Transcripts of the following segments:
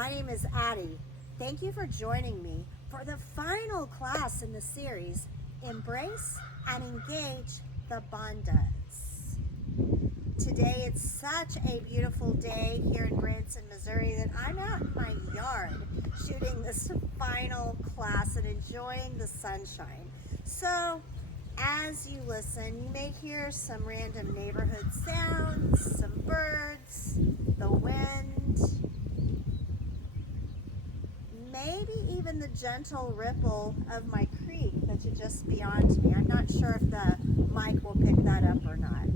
My name is Addie. Thank you for joining me for the final class in the series, Embrace and Engage the Bandhas. Today it's such a beautiful day here in Branson, Missouri that I'm out in my yard shooting this final class and enjoying the sunshine. So as you listen, you may hear some random neighborhood sounds, some birds, the wind, maybe even the gentle ripple of my creek that should just beyond me. I'm not sure if the mic will pick that up or not.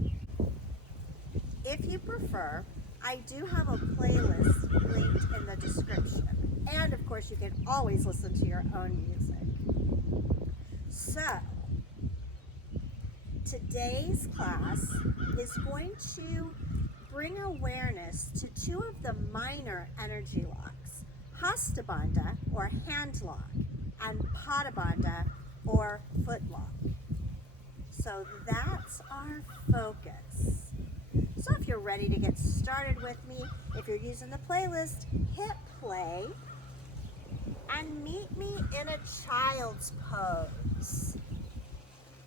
If you prefer, I do have a playlist linked in the description. And of course, you can always listen to your own music. So, today's class is going to bring awareness to two of the minor energy locks, Hasta Bandha, or hand lock, and Pada Bandha, or foot lock. So that's our focus. So if you're ready to get started with me, if you're using the playlist, hit play and meet me in a child's pose.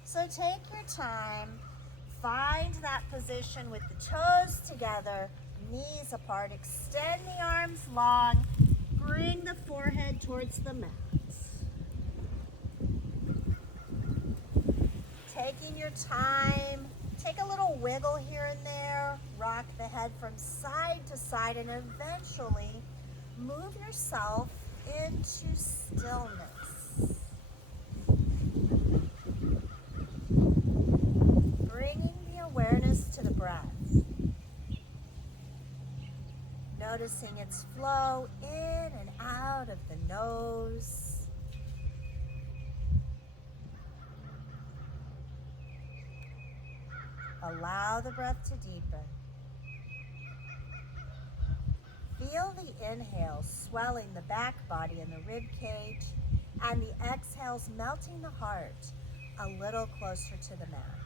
So take your time, find that position with the toes together, knees apart, extend the arms long, bring the forehead towards the mat. Taking your time, take a little wiggle here and there, rock the head from side to side, and eventually move yourself into stillness. Bringing the awareness to the breath. Noticing its flow in and out of the nose. Allow the breath to deepen. Feel the inhales swelling the back body and the rib cage, and the exhales melting the heart a little closer to the mat.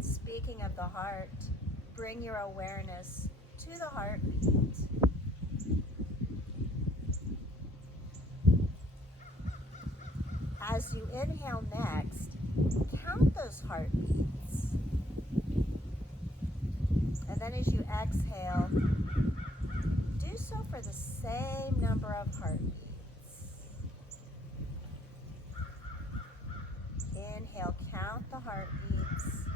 Speaking of the heart, bring your awareness to the heartbeat. As you inhale next, count those heartbeats. And then as you exhale, do so for the same number of heartbeats. Inhale, count the heartbeats.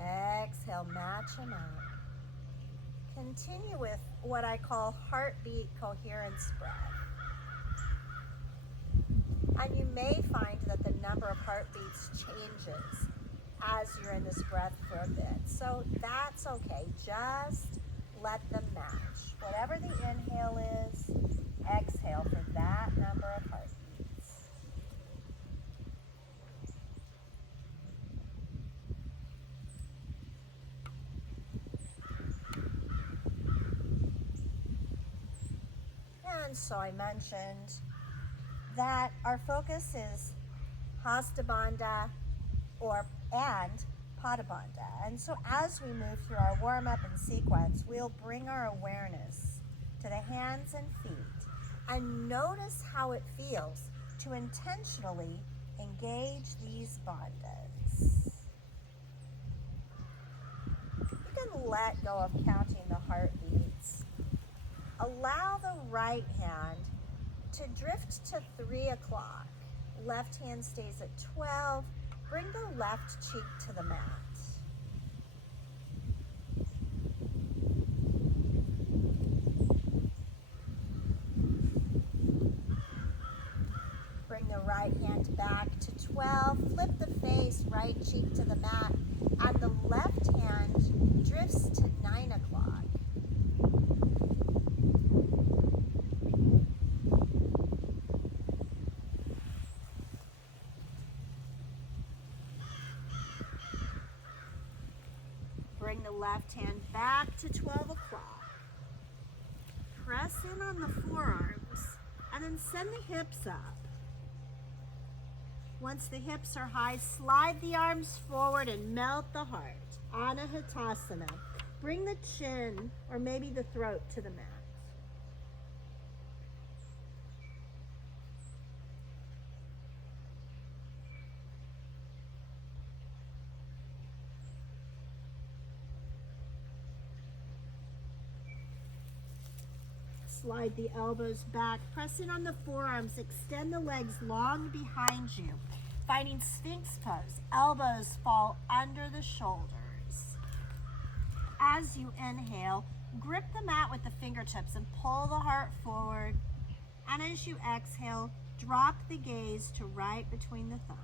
Exhale, match them out. Continue with what I call heartbeat coherence breath. And you may find that the number of heartbeats changes as you're in this breath for a bit. So that's okay. Just let them match. Whatever the inhale is, exhale for that number of heartbeats. And so I mentioned that our focus is Hasta Bandha and Pada Bandha. And so as we move through our warm-up and sequence, we'll bring our awareness to the hands and feet and notice how it feels to intentionally engage these bandhas. You can let go of counting the heartbeats. Allow the right hand to drift to 3 o'clock. Left hand stays at 12. Bring the left cheek to the mat. Bring the right hand back to 12. Flip the face, right cheek to the mat. And the left hand drifts to 9 o'clock. Bring the left hand back to 12 o'clock. Press in on the forearms and then send the hips up. Once the hips are high, slide the arms forward and melt the heart. Anahatasana. Bring the chin or maybe the throat to the mat. Slide the elbows back, press in on the forearms, extend the legs long behind you. Finding Sphinx pose, elbows fall under the shoulders. As you inhale, grip the mat with the fingertips and pull the heart forward. And as you exhale, drop the gaze to right between the thumbs.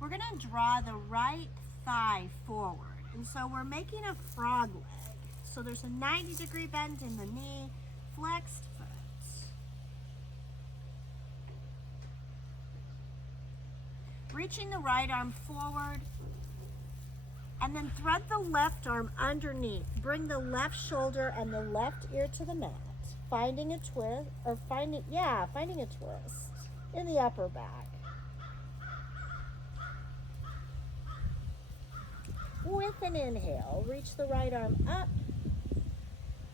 We're going to draw the right thigh forward. And so we're making a frog leg. So there's a 90-degree bend in the knee, flexed foot. Reaching the right arm forward, and then thread the left arm underneath. Bring the left shoulder and the left ear to the mat. Finding a twist, or finding a twist in the upper back. With an inhale, reach the right arm up,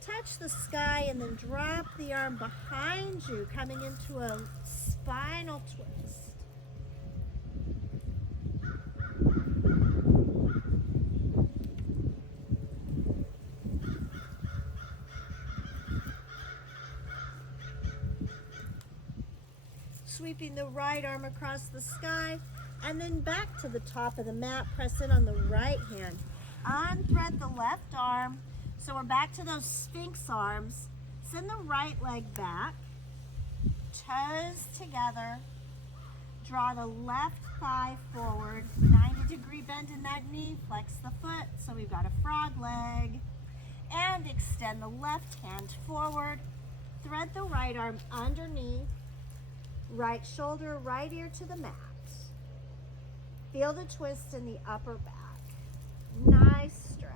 touch the sky, and then drop the arm behind you, coming into a spinal twist. Sweeping the right arm across the sky, and then back to the top of the mat. Press in on the right hand. Unthread the left arm. So we're back to those Sphinx arms. Send the right leg back. Toes together. Draw the left thigh forward. 90-degree bend in that knee. Flex the foot. So we've got a frog leg. And extend the left hand forward. Thread the right arm underneath. Right shoulder, right ear to the mat. Feel the twist in the upper back. Nice stretch.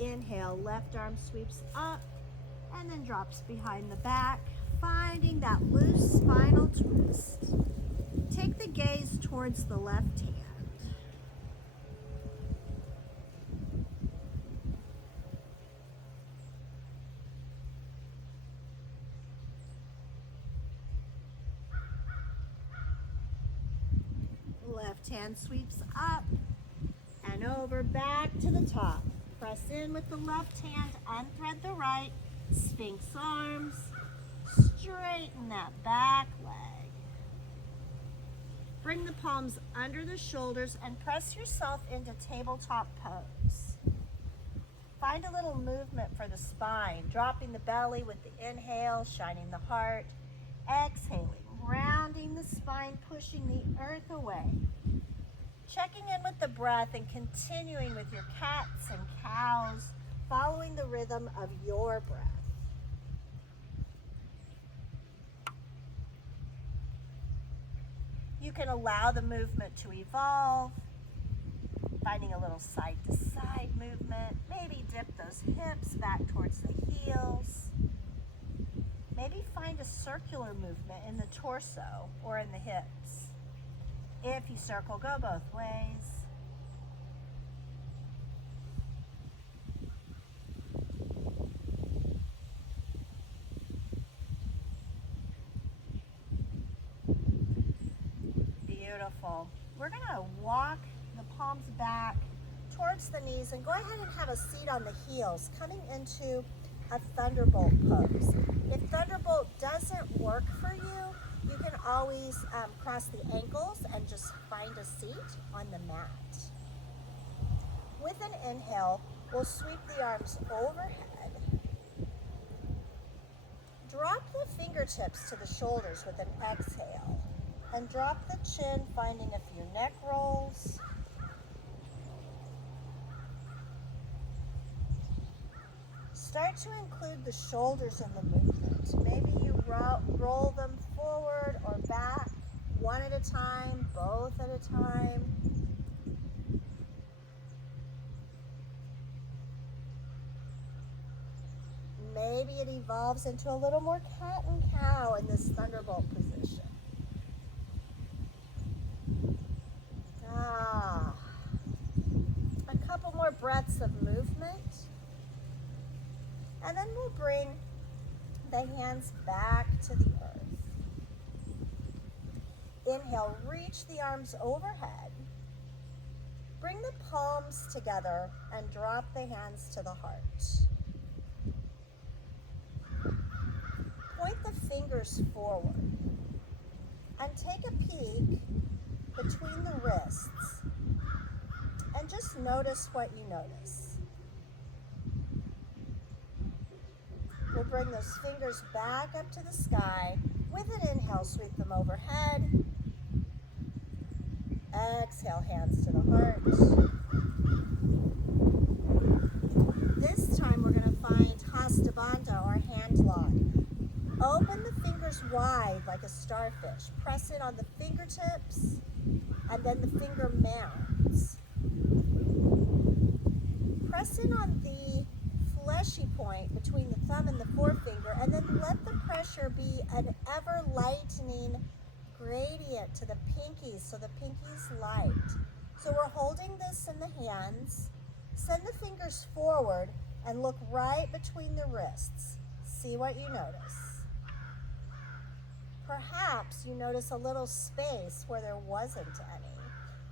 Inhale, left arm sweeps up and then drops behind the back, finding that loose spinal twist. Take the gaze towards the left hand. Left hand sweeps up and over, back to the top. Press in with the left hand, unthread the right, Sphinx arms, straighten that back leg. Bring the palms under the shoulders and press yourself into tabletop pose. Find a little movement for the spine, dropping the belly with the inhale, shining the heart, exhaling, rounding the spine, pushing the earth away. Checking in with the breath and continuing with your cats and cows, following the rhythm of your breath. You can allow the movement to evolve, finding a little side-to-side movement. Maybe dip those hips back towards the heels. Maybe find a circular movement in the torso or in the hips. If you circle, go both ways. Beautiful. We're going to walk the palms back towards the knees and go ahead and have a seat on the heels, coming into a thunderbolt pose. If thunderbolt doesn't work for you, you can always cross the ankles and just find a seat on the mat. With an inhale, we'll sweep the arms overhead. Drop the fingertips to the shoulders with an exhale. And drop the chin, finding a few neck rolls. Start to include the shoulders in the movement. Maybe you roll them forward or back. one at a time, both at a time. Maybe it evolves into a little more cat and cow in this thunderbolt position. A couple more breaths of movement. And then we'll bring the hands back to the earth. Inhale, reach the arms overhead. Bring the palms together and drop the hands to the heart. Point the fingers forward and take a peek between the wrists and just notice what you notice. We'll bring those fingers back up to the sky. With an inhale, sweep them overhead. Exhale, hands to the heart. This time we're going to find Hasta Bandha or hand lock. Open the fingers wide like a starfish. Press it on the fingertips and then the finger mounds. Press in on the fleshy point between the thumb and the forefinger, and then let the pressure be an ever lightening gradient to the pinkies, so the pinkies light. So we're holding this in the hands. Send the fingers forward and look right between the wrists. See what you notice. Perhaps you notice a little space where there wasn't any.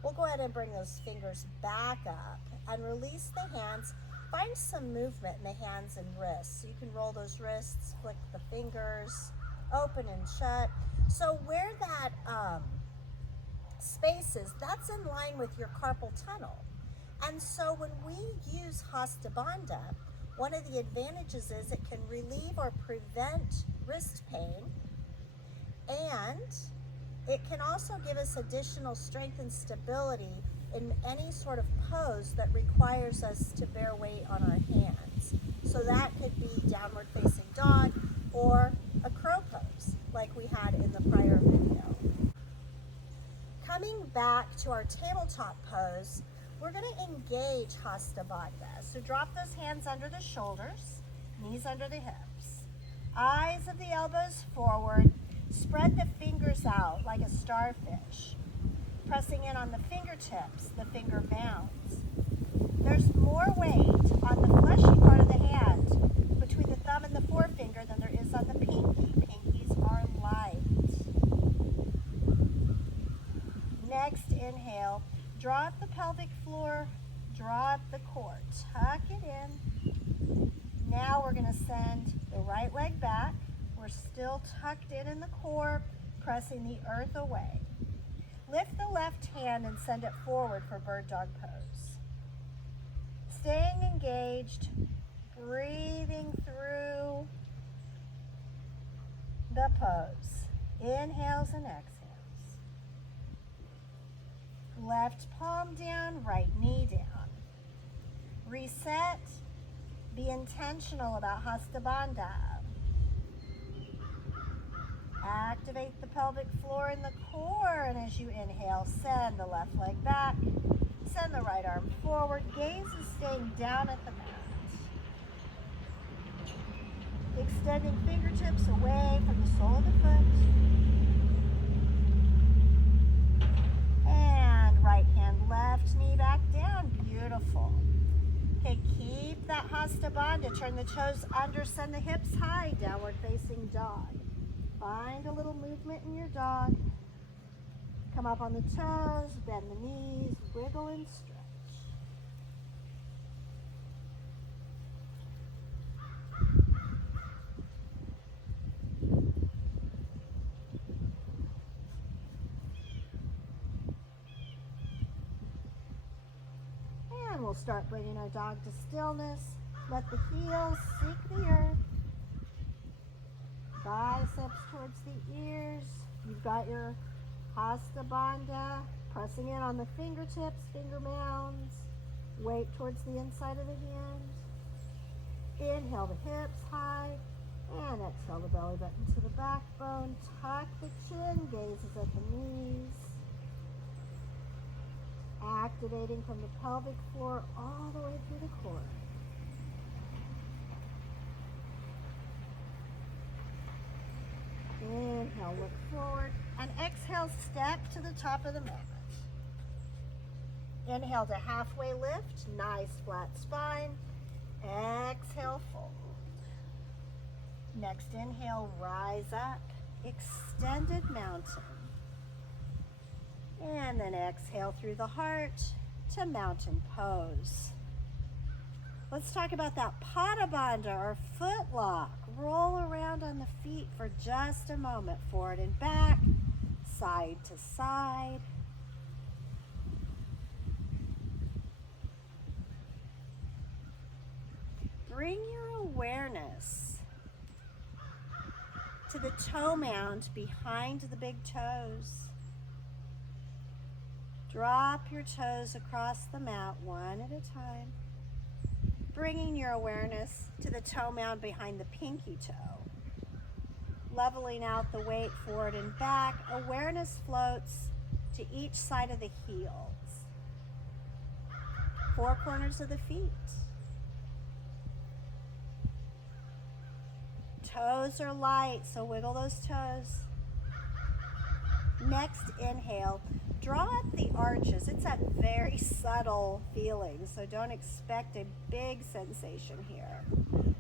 We'll go ahead and bring those fingers back up and release the hands. Find some movement in the hands and wrists. You can roll those wrists, flick the fingers, open and shut. So where that space is, that's in line with your carpal tunnel. And so when we use Hasta Bandha, one of the advantages is it can relieve or prevent wrist pain, and it can also give us additional strength and stability in any sort of pose that requires us to bear weight on our hands. So that could be downward facing dog or a crow pose like we had in the prior video. Coming back to our tabletop pose, we're going to engage Hasta Bandha. So drop those hands under the shoulders, knees under the hips, eyes of the elbows forward. Spread the fingers out like a starfish. Pressing in on the fingertips, the finger mounds. There's more weight on the fleshy part of the hand between the thumb and the forefinger than there is on the pinky. Pinkies are light. Next, inhale. Draw up the pelvic floor, draw up the core. Tuck it in. Now we're going to send the right leg back. We're still tucked in the core, pressing the earth away. Lift the left hand and send it forward for bird dog pose. Staying engaged, breathing through the pose. Inhales and exhales. Left palm down, right knee down. Reset. Be intentional about Hasta Bandha. Activate the pelvic floor and the core, and as you inhale, send the left leg back, send the right arm forward. Gaze is staying down at the mat. Extending fingertips away from the sole of the foot. And right hand, left knee back down. Beautiful. Okay, keep that Hasta Bandha. Turn the toes under, send the hips high, downward facing dog. Find a little movement in your dog. Come up on the toes, bend the knees, wiggle and stretch. And we'll start bringing our dog to stillness. Let the heels seek the earth. Biceps towards the ears. You've got your Hasta Bandha. Pressing in on the fingertips, finger mounds. Weight towards the inside of the hand. Inhale the hips high. And exhale the belly button to the backbone. Tuck the chin, gazes at the knees. Activating from the pelvic floor all the way through the core. Inhale, look forward. And exhale, step to the top of the mat. Inhale to halfway lift, nice flat spine. Exhale, fold. Next inhale, rise up, extended mountain. And then exhale through the heart to mountain pose. Let's talk about that Pada Bandha or foot lock. Roll around on the feet for just a moment, forward and back, side to side. Bring your awareness to the toe mound behind the big toes. Drop your toes across the mat one at a time, bringing your awareness to the toe mound behind the pinky toe. Leveling out the weight forward and back, awareness floats to each side of the heels. Four corners of the feet. Toes are light, so wiggle those toes. Next inhale, draw up the arches. It's a very subtle feeling, so don't expect a big sensation here.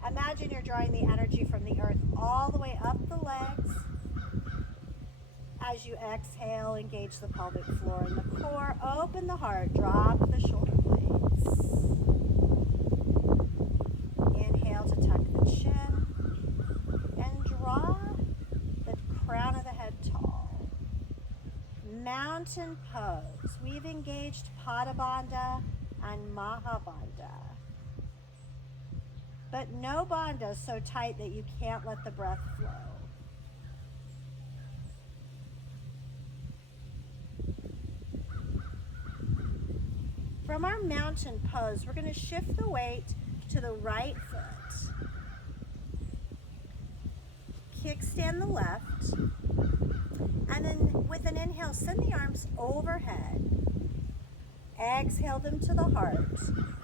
Imagine you're drawing the energy from the earth all the way up the legs. As you exhale, engage the pelvic floor and the core. Open the heart, drop the shoulder blades. Inhale to tuck the chin and draw the crown of the head tall. Mountain pose. We've engaged Pada Bandha and Maha Bandha. But no bandha is so tight that you can't let the breath flow. From our mountain pose, we're going to shift the weight to the right foot. Kickstand the left. And then with an inhale, send the arms overhead. Exhale them to the heart.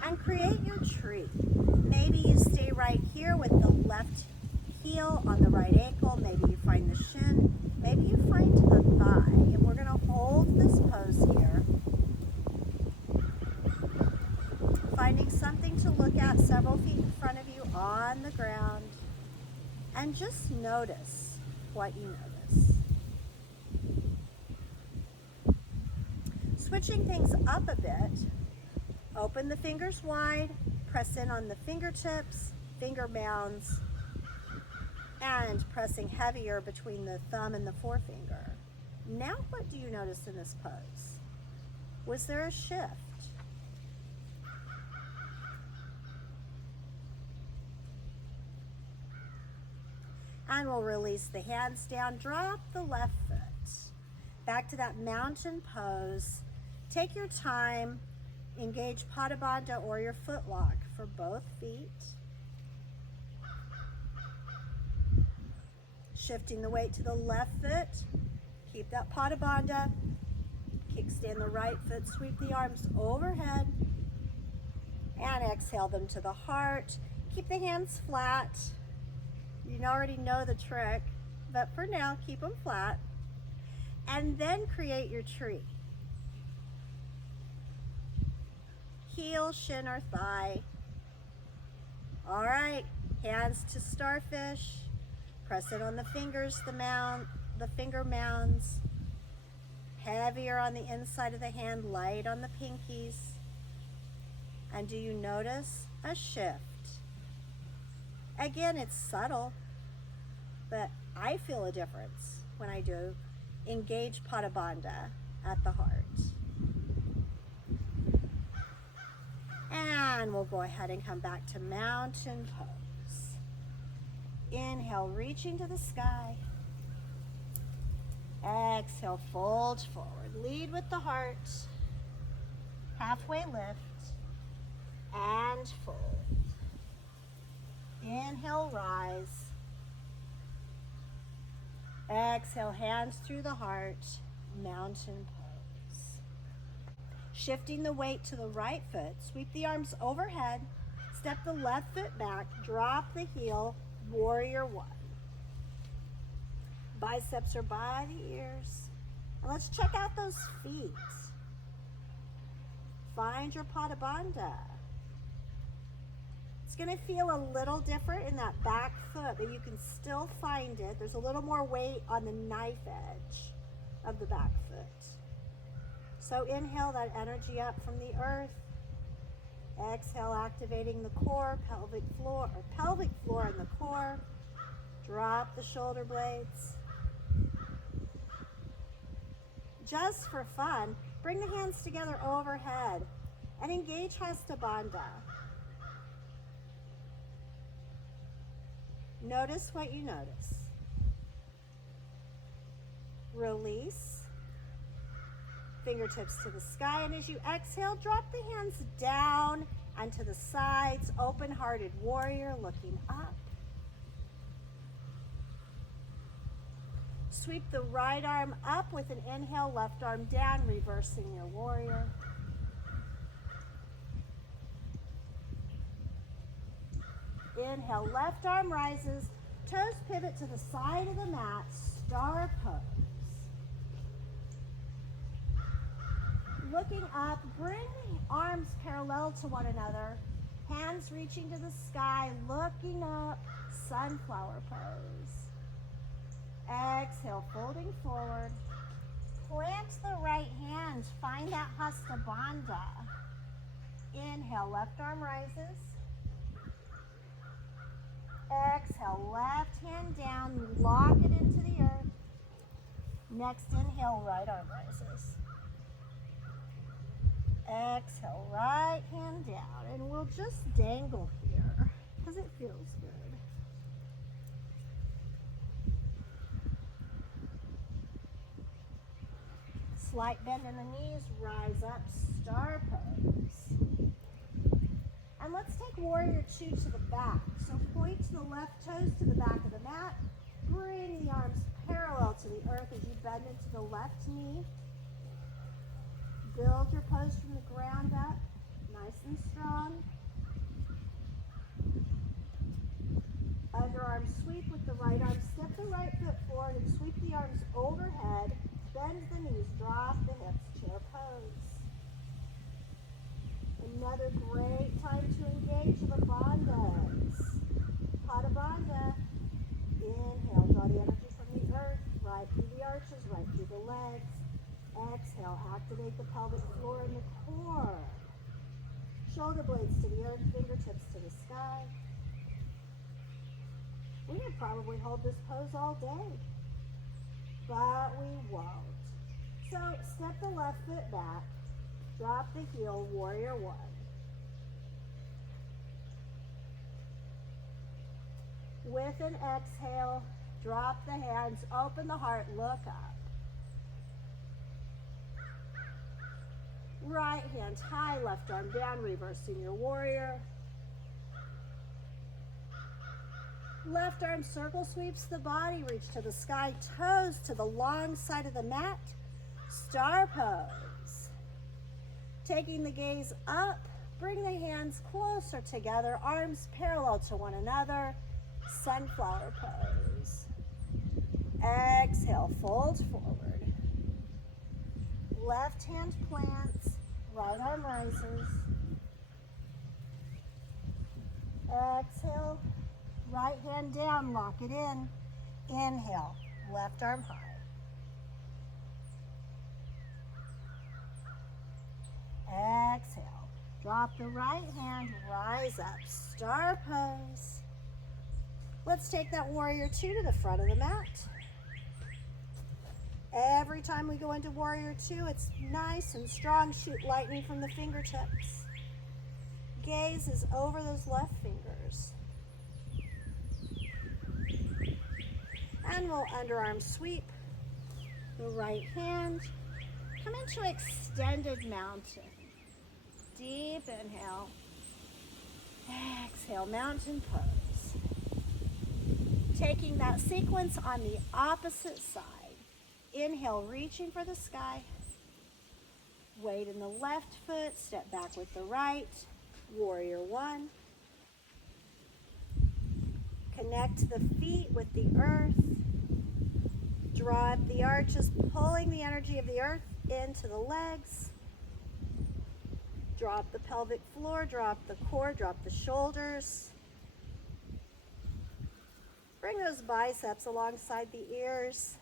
And create your tree. Maybe you stay right here with the left heel on the right ankle. Maybe you find the shin. Maybe you find the thigh. And we're going to hold this pose here. Finding something to look at several feet in front of you on the ground. And just notice what you notice. Switching things up a bit, open the fingers wide, press in on the fingertips, finger mounds, and pressing heavier between the thumb and the forefinger. Now what do you notice in this pose? Was there a shift? And we'll release the hands down, drop the left foot. Back to that mountain pose. Take your time, engage Pada Bandha or your foot lock for both feet. Shifting the weight to the left foot. Keep that Pada Bandha. Kickstand the right foot, sweep the arms overhead. And exhale them to the heart. Keep the hands flat. You already know the trick, but for now, keep them flat. And then create your tree. Heel, shin, or thigh. All right, hands to starfish. Press it on the fingers, the finger mounds. Heavier on the inside of the hand, light on the pinkies. And do you notice a shift? Again, it's subtle, but I feel a difference when I do engage Pada Bandha at the heart. And we'll go ahead and come back to mountain pose. Inhale, reaching to the sky. Exhale, fold forward. Lead with the heart. Halfway lift and fold. Inhale, rise. Exhale, hands through the heart, mountain pose. Shifting the weight to the right foot, sweep the arms overhead, step the left foot back, drop the heel, warrior one. Biceps are by the ears. And let's check out those feet. Find your Pada Bandha. It's going to feel a little different in that back foot, but you can still find it. There's a little more weight on the knife edge of the back foot. So inhale that energy up from the earth. Exhale, activating the core, pelvic floor and the core. Drop the shoulder blades. Just for fun, bring the hands together overhead and engage Hasta Bandha. Notice what you notice. Release. Fingertips to the sky, and as you exhale, drop the hands down and to the sides, open-hearted warrior looking up. Sweep the right arm up with an inhale, left arm down, reversing your warrior. Inhale, left arm rises, toes pivot to the side of the mat, star pose. Looking up, bring arms parallel to one another, hands reaching to the sky, looking up, sunflower pose. Exhale, folding forward. Plant the right hand, find that Hasta Bandha. Inhale, left arm rises. Exhale, left hand down, lock it into the earth. Next inhale, right arm rises. Exhale, right hand down, and we'll just dangle here because it feels good. Slight bend in the knees, rise up, star pose. And let's take warrior two to the back. So point to the left toes to the back of the mat. Bring the arms parallel to the earth as you bend into the left knee. Build your pose from the ground up, nice and strong. Underarm sweep with the right arm. Step the right foot forward and sweep the arms overhead. Bend the knees, drop the hips, chair pose. Another great time to engage the bandhas. Pada Bandha. Inhale, draw the energy from the earth, right through the arches, right through the legs. Exhale, activate the pelvic floor and the core. Shoulder blades to the earth, fingertips to the sky. We could probably hold this pose all day, but we won't. So step the left foot back, drop the heel, warrior one. With an exhale, drop the hands, open the heart, look up. Right hand high, left arm down, reversing your warrior. Left arm circle sweeps the body, reach to the sky, toes to the long side of the mat, star pose. Taking the gaze up, bring the hands closer together, arms parallel to one another, sunflower pose. Exhale, fold forward. Left hand plants, right arm rises. Exhale, right hand down, lock it in. Inhale, left arm high. Exhale, drop the right hand, rise up, star pose. Let's take that warrior two to the front of the mat. Every time we go into warrior two, it's nice and strong. Shoot lightning from the fingertips. Gaze is over those left fingers. And we'll underarm sweep the right hand. Come into extended mountain. Deep inhale. Exhale, mountain pose. Taking that sequence on the opposite side. Inhale, reaching for the sky. Weight in the left foot, step back with the right. Warrior one. Connect the feet with the earth. Draw up the arches, pulling the energy of the earth into the legs. Drop the pelvic floor, drop the core, drop the shoulders. Bring those biceps alongside the ears.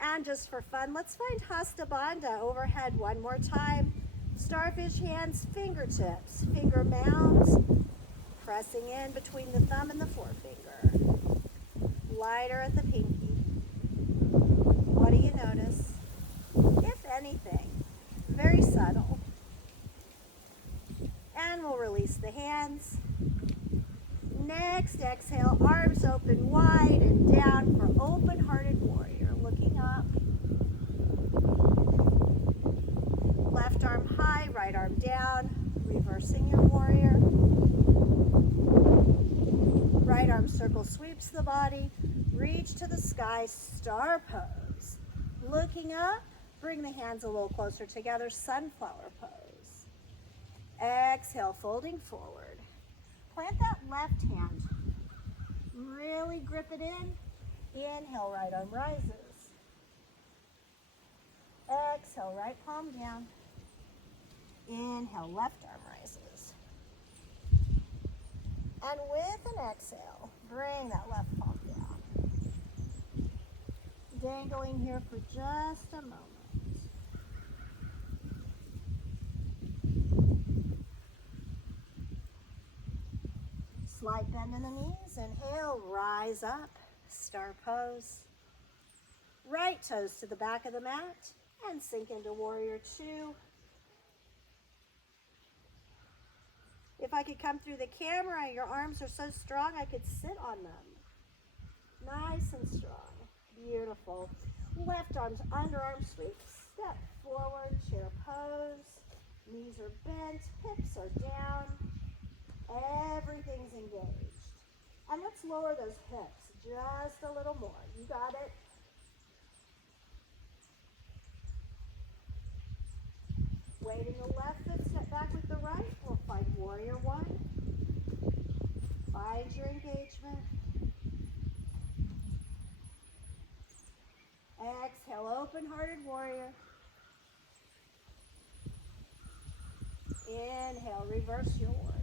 And just for fun, let's find Hasta Bandha overhead one more time. Starfish hands, fingertips, finger mounds, pressing in between the thumb and the forefinger. Lighter at the pinky. What do you notice? If anything, very subtle. And we'll release the hands. Next, exhale, arms open wide and down for open-hearted warrior. Looking up. Left arm high, right arm down. Reversing your warrior. Right arm circle sweeps the body. Reach to the sky, star pose. Looking up, bring the hands a little closer together, sunflower pose. Exhale, folding forward. Plant that left hand. Really grip it in. Inhale, right arm rises. Exhale, right palm down. Inhale, left arm rises. And with an exhale, bring that left palm down. Dangling here for just a moment. Slight bend in the knees. Inhale, rise up, star pose. Right toes to the back of the mat and sink into warrior two. If I could come through the camera, your arms are so strong I could sit on them. Nice and strong. Beautiful. Left arms, underarm sweep. Step forward, chair pose. Knees are bent, hips are down. Everything's engaged. And let's lower those hips just a little more. You got it. Weighting the left foot, step back with the right. We'll find warrior one. Find your engagement. Exhale, open-hearted warrior. Inhale, reverse your warrior.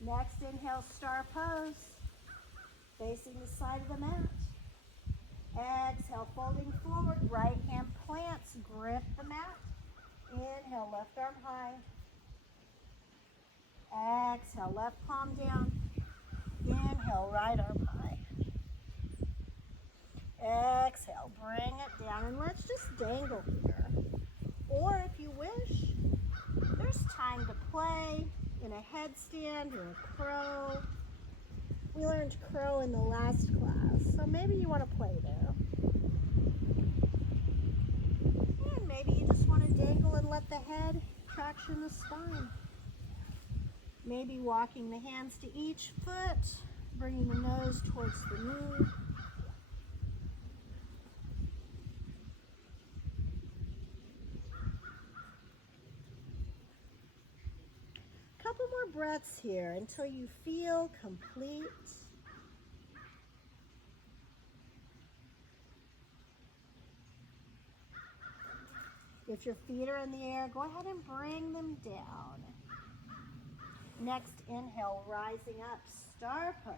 Next, inhale, star pose. Facing the side of the mat. Exhale, folding forward, right hand plants, grip the mat. Inhale, left arm high. Exhale, left palm down. Inhale, right arm high. Exhale, bring it down, and let's just dangle here. Or if you wish, there's time to play in a headstand or a crow. We learned crow in the last class, so maybe you want to play there. And maybe you just want to dangle and let the head traction the spine. Maybe walking the hands to each foot, bringing the nose towards the knee. Couple more breaths here until you feel complete. If your feet are in the air, go ahead and bring them down. Next, inhale, rising up, star pose.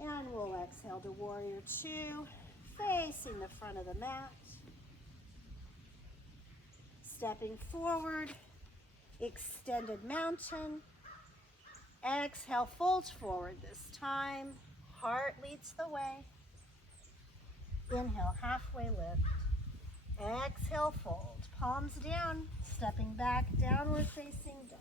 And we'll exhale to warrior two, facing the front of the mat. Stepping forward, extended mountain. Exhale, fold forward this time. Heart leads the way. Inhale, halfway lift. Exhale, fold. Palms down, stepping back, downward facing dog.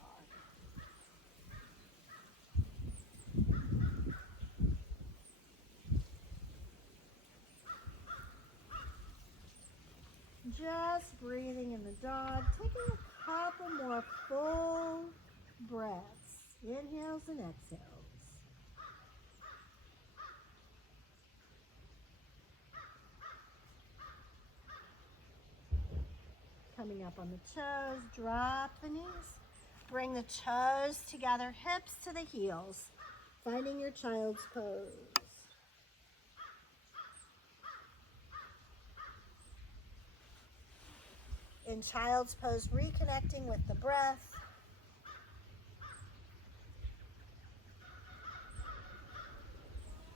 Just breathing in the dog, taking a Couple more full breaths. Inhales and exhales. Coming up on the toes, drop the knees. Bring the toes together, hips to the heels. Finding your child's pose. In child's pose, reconnecting with the breath.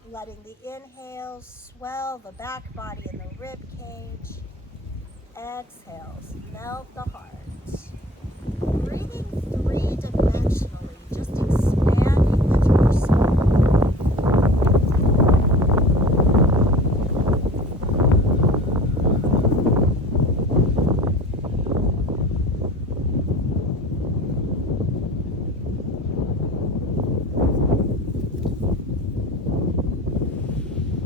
Letting the inhales swell the back body and the rib cage. Exhales, melt the heart. Breathing three-dimensionally, just expanding the torso.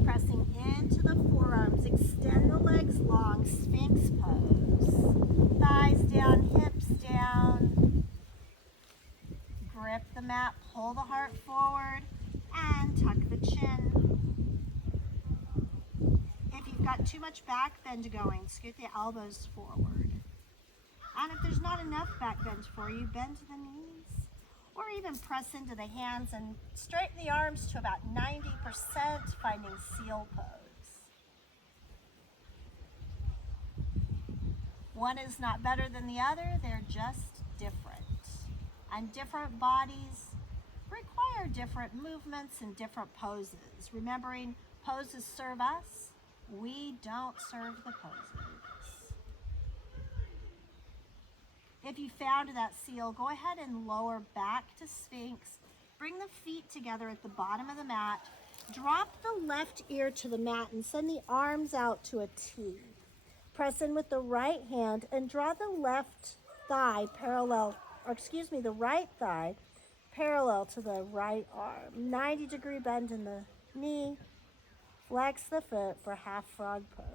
Pressing into the forearms, extend the legs long, Sphinx pose. Thighs down, hips down. Grip the mat, pull the heart forward, and tuck the chin. If you've got too much back bend going, scoot the elbows forward. And if there's not enough back bend for you, bend the knees. Or even press into the hands and straighten the arms to about 90%, finding seal pose. One is not better than the other, they're just different. And different bodies require different movements and different poses. Remembering, poses serve us, we don't serve the poses. If you found that seal, go ahead and lower back to Sphinx. Bring the feet together at the bottom of the mat. Drop the left ear to the mat and send the arms out to a T. Press in with the right hand and draw the left thigh parallel, the right thigh parallel to the right arm. 90-degree bend in the knee. Flex the foot for half frog pose.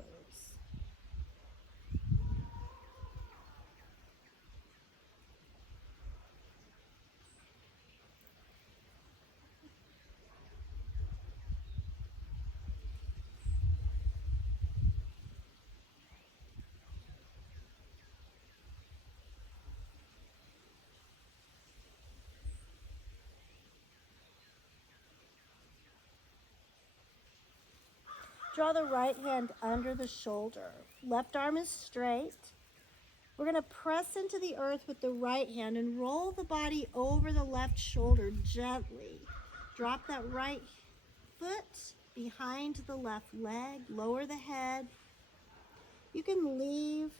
Draw the right hand under the shoulder. Left arm is straight. We're going to press into the earth with the right hand and roll the body over the left shoulder gently. Drop that right foot behind the left leg. Lower the head. You can leave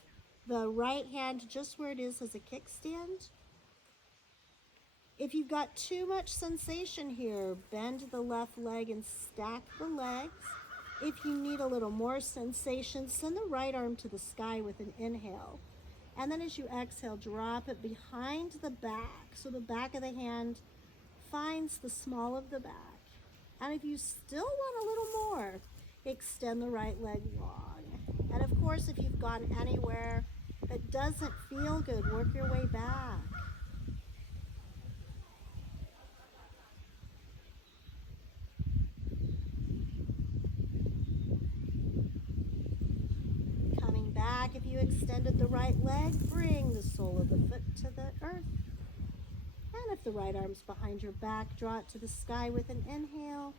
the right hand just where it is as a kickstand. If you've got too much sensation here, bend the left leg and stack the legs. If you need a little more sensation, send the right arm to the sky with an inhale. And then as you exhale, drop it behind the back. So the back of the hand finds the small of the back. And if you still want a little more, extend the right leg long. And of course, if you've gone anywhere that doesn't feel good, work your way back. If you extended the right leg, bring the sole of the foot to the earth. And if the right arm's behind your back, draw it to the sky with an inhale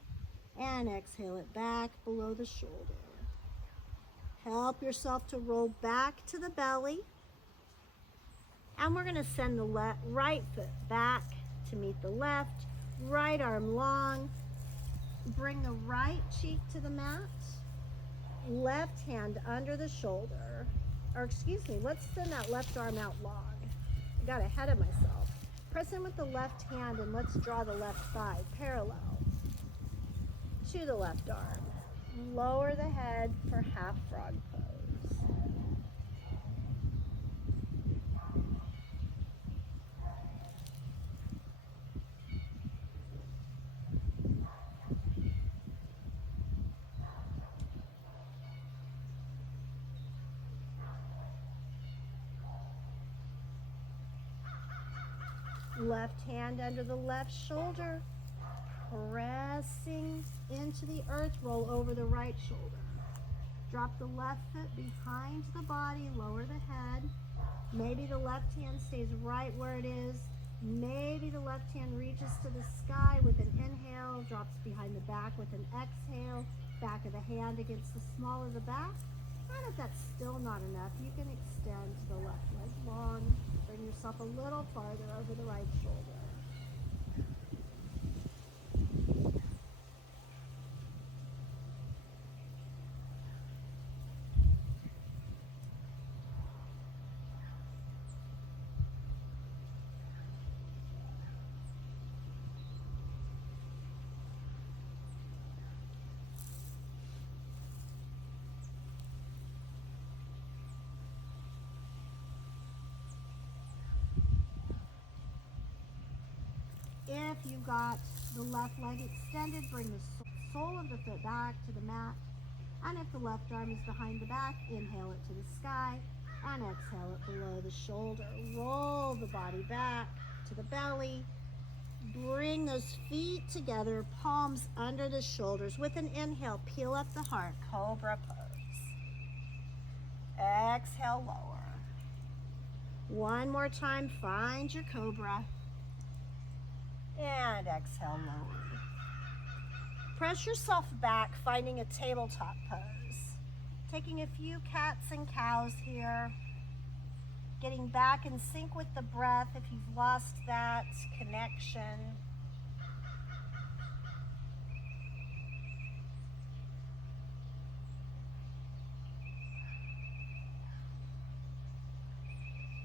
and exhale it back below the shoulder. Help yourself to roll back to the belly. And we're going to send the right foot back to meet the left. Right arm long. Bring the right cheek to the mat. Left hand under the shoulder. Let's send that left arm out long. I got ahead of myself. Press in with the left hand and let's draw the left thigh parallel to the left arm. Lower the head for half frog pose. Left hand under the left shoulder, pressing into the earth, roll over the right shoulder. Drop the left foot behind the body, lower the head. Maybe the left hand stays right where it is. Maybe the left hand reaches to the sky with an inhale, drops behind the back with an exhale, back of the hand against the small of the back. And if that's still not enough, you can extend the left leg long, bring yourself a little farther over the right shoulder. If you've got the left leg extended, bring the sole of the foot back to the mat. And if the left arm is behind the back, inhale it to the sky and exhale it below the shoulder. Roll the body back to the belly. Bring those feet together, palms under the shoulders. With an inhale, peel up the heart, cobra pose. Exhale, lower. One more time, find your cobra. And exhale, lower. Press yourself back, finding a tabletop pose. Taking a few cats and cows here. Getting back in sync with the breath if you've lost that connection.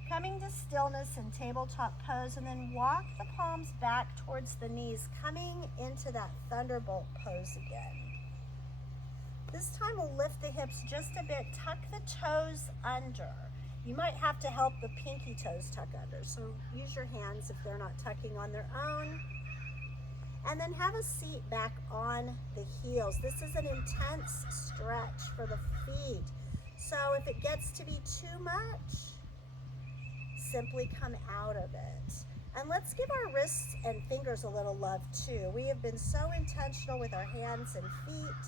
Coming to stillness in tabletop pose, and then walk the palms back towards the knees, coming into that thunderbolt pose again. This time we'll lift the hips just a bit, tuck the toes under. You might have to help the pinky toes tuck under, so use your hands if they're not tucking on their own. And then have a seat back on the heels. This is an intense stretch for the feet. So if it gets to be too much, simply come out of it. And let's give our wrists and fingers a little love too. We have been so intentional with our hands and feet.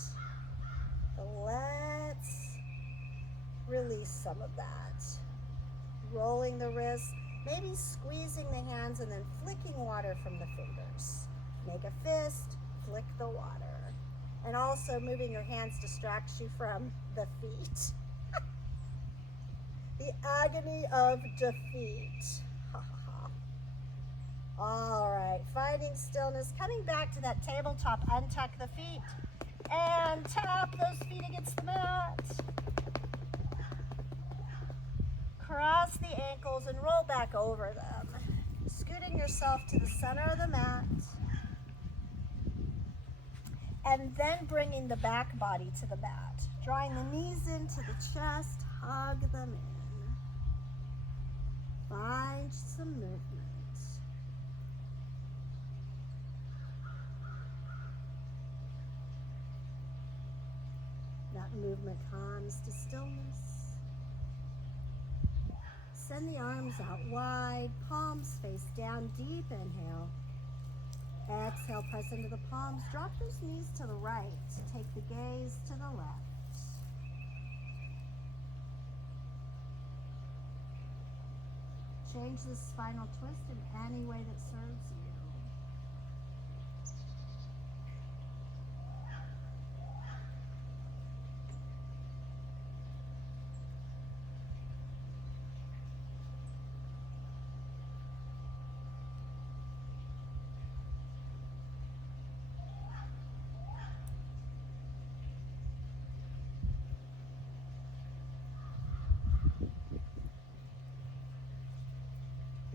But let's release some of that. Rolling the wrists, maybe squeezing the hands and then flicking water from the fingers. Make a fist, flick the water. And also moving your hands distracts you from the feet. The agony of defeat. All right, finding stillness, coming back to that tabletop, untuck the feet and tap those feet against the mat. Cross the ankles and roll back over them. Scooting yourself to the center of the mat. And then bringing the back body to the mat. Drawing the knees into the chest, hug them in. Find some movement. That movement comes to stillness. Send the arms out wide, palms face down, deep inhale. Exhale, press into the palms, drop those knees to the right. Take the gaze to the left. Change the spinal twist in any way that serves you.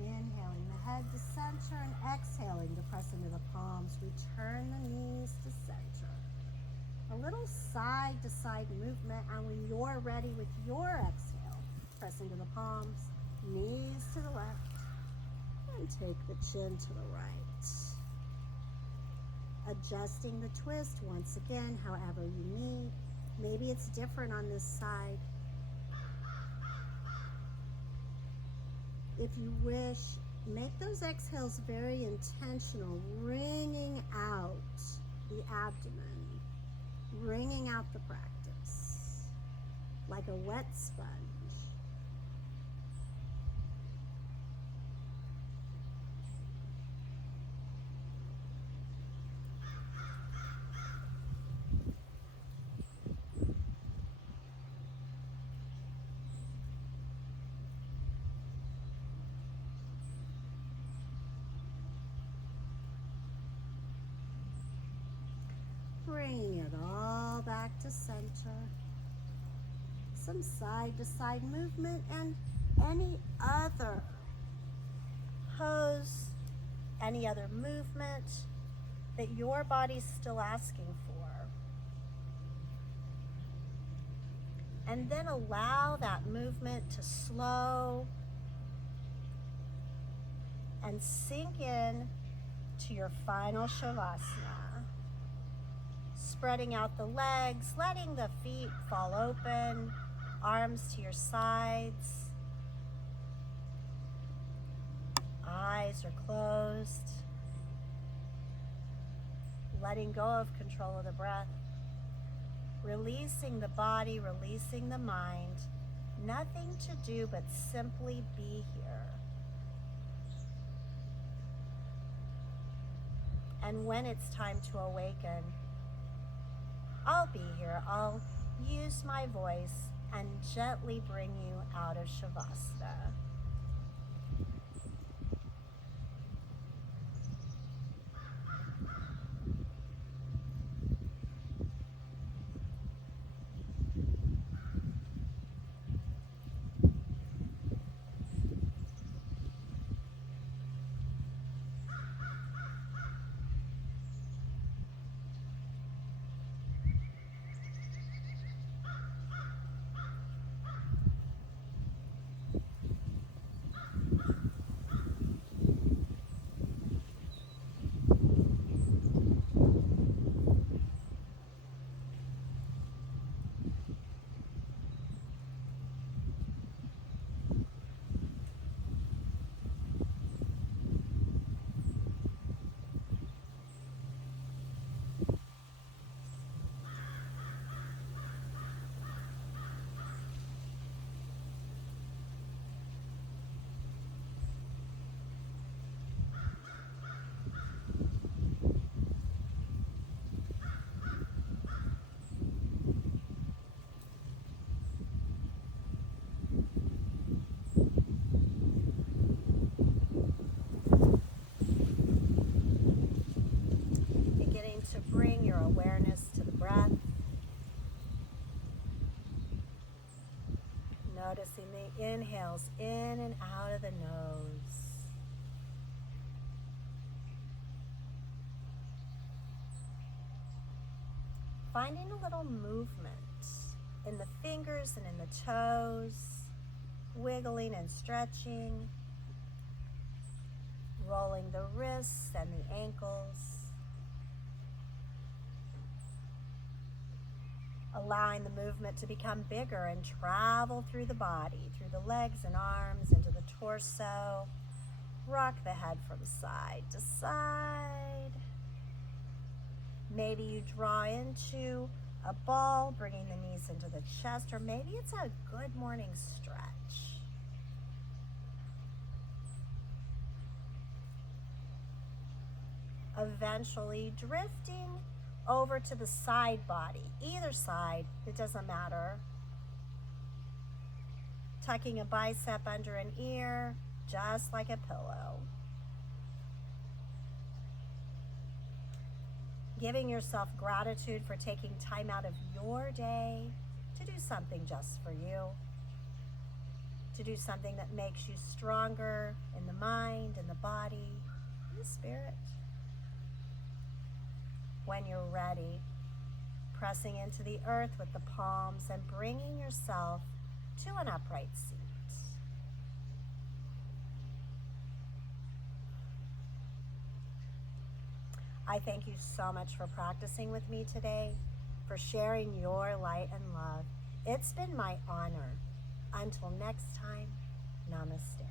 Inhaling the head to center and exhaling to press into the palms. Return the knees to center. A little side to side movement, and when you're ready with your exhale, press into the palms, knees to the left, and take the chin to the right. Adjusting the twist once again, however you need. Maybe it's different on this side. If you wish, Make those exhales very intentional, wringing out the abdomen, wringing out the practice like a wet sponge. Bring it all back to center. Some side-to-side movement and any other pose, any other movement that your body's still asking for. And then allow that movement to slow and sink in to your final Shavasana. Spreading out the legs, letting the feet fall open, arms to your sides. Eyes are closed. Letting go of control of the breath. Releasing the body, releasing the mind. Nothing to do but simply be here. And when it's time to awaken, I'll be here. I'll use my voice and gently bring you out of Shavasana. Bring your awareness to the breath. Noticing the inhales in and out of the nose. Finding a little movement in the fingers and in the toes, wiggling and stretching, rolling the wrists and the ankles. Allowing the movement to become bigger and travel through the body, through the legs and arms, into the torso. Rock the head from side to side. Maybe you draw into a ball, bringing the knees into the chest, or maybe it's a good morning stretch. Eventually drifting over to the side body, either side, it doesn't matter. Tucking a bicep under an ear, just like a pillow. Giving yourself gratitude for taking time out of your day to do something just for you. To do something that makes you stronger in the mind, in the body, in the spirit. When you're ready, pressing into the earth with the palms and bringing yourself to an upright seat. I thank you so much for practicing with me today, for sharing your light and love. It's been my honor. Until next time, namaste.